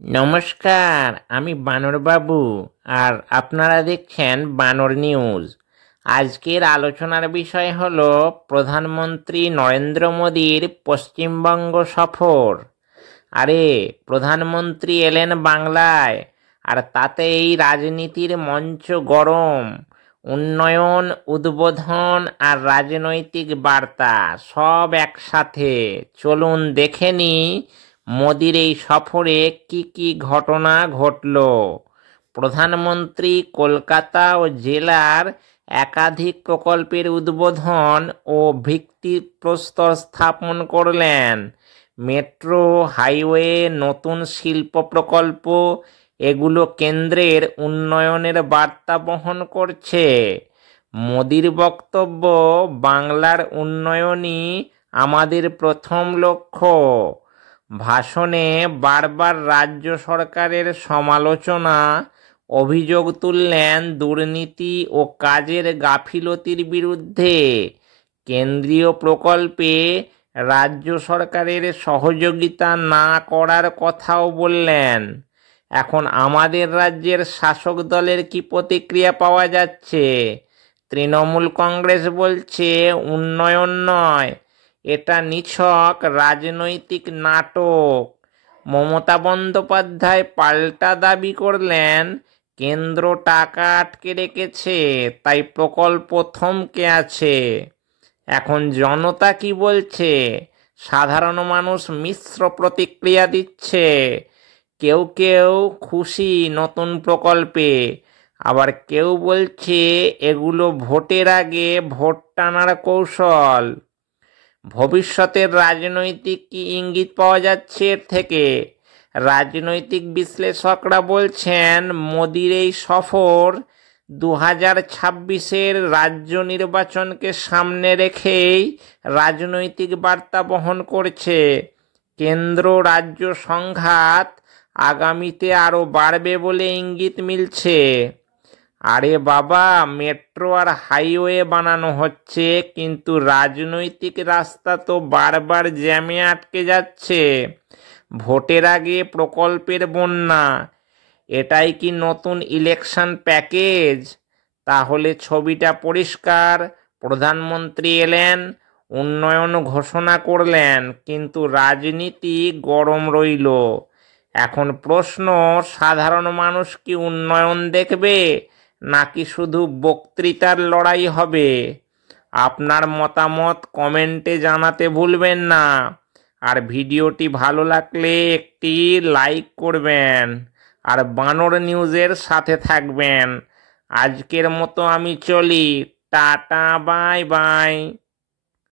নমস্কার, আমি বানর বাবু। আর আপনারা দেখছেন বানর নিউজ। আজকের আলোচনার বিষয় হলো প্রধানমন্ত্রী নরেন্দ্র মোদীর পশ্চিমবঙ্গ সফর। আরে, প্রধানমন্ত্রী এলেন বাংলায়, আর তাতেই রাজনীতির মঞ্চ গরম। উন্নয়ন, উদ্বোধন আর রাজনৈতিক বার্তা সব একসাথে। চলুন দেখে নি মোদির এই সফরে কি কি ঘটনা ঘটল। প্রধানমন্ত্রী কলকাতা ও জেলার একাধিক প্রকল্পের উদ্বোধন ও ভিত্তিপ্রস্তর স্থাপন করলেন। মেট্রো, হাইওয়ে, নতুন শিল্প প্রকল্প, এগুলো কেন্দ্রের উন্নয়নের বার্তা বহন করছে। মোদির বক্তব্য, বাংলার উন্নয়নই আমাদের প্রথম লক্ষ্য। ভাষণে বারবার রাজ্য সরকারের সমালোচনা, অভিযোগ তুললেন দুর্নীতি ও কাজের গাফিলতির বিরুদ্ধে। কেন্দ্রীয় প্রকল্পে রাজ্য সরকারের সহযোগিতা না করার কথাও বললেন। এখন আমাদের রাজ্যের শাসক দলের কি প্রতিক্রিয়া পাওয়া যাচ্ছে? তৃণমূল কংগ্রেস বলছে উন্নয়ন নয়, এটা নিছক রাজনৈতিক নাটক। মমতা বন্দ্যোপাধ্যায় পাল্টা দাবি করলেন কেন্দ্র টাকা আটকে রেখেছে, তাই প্রকল্প থমকে আছে। এখন জনতা কি বলছে? সাধারণ মানুষ মিশ্র প্রতিক্রিয়া দিচ্ছে। কেউ কেউ খুশি নতুন প্রকল্পে, আবার কেউ বলছে এগুলো ভোটের আগে ভোট টানার কৌশল। ভবিষ্যতের রাজনৈতিক কি ইঙ্গিত পাওয়া যাচ্ছে এর থেকে? রাজনৈতিক বিশ্লেষকরা বলছেন মোদির এই সফর 2026-এর রাজ্য নির্বাচনকে সামনে রেখেই রাজনৈতিক বার্তা বহন করছে। কেন্দ্র রাজ্য সংঘাত আগামীতে আরও বাড়বে বলে ইঙ্গিত মিলছে। আরে বাবা, মেট্রো আর হাইওয়ে বানানো হচ্ছে, কিন্তু রাজনৈতিক রাস্তা তো বারবার জ্যামে আটকে যাচ্ছে। ভোটের আগে প্রকল্পের বন্যা, এটাই কি নতুন ইলেকশন প্যাকেজ? তাহলে ছবিটা পরিষ্কার। প্রধানমন্ত্রী এলেন, উন্নয়ন ঘোষণা করলেন, কিন্তু রাজনীতি গরম রইল। এখন প্রশ্ন, সাধারণ মানুষ কি উন্নয়ন দেখবে, নাকি শুধু বক্তৃতার লড়াই হবে? আপনার মতামত কমেন্টে জানাতে ভুলবেন না। আর ভিডিওটি ভালো লাগলে একটি লাইক করবেন, আর বানর নিউজের সাথে থাকবেন। আজকের মতো আমি চলি, টাটা, বাই বাই।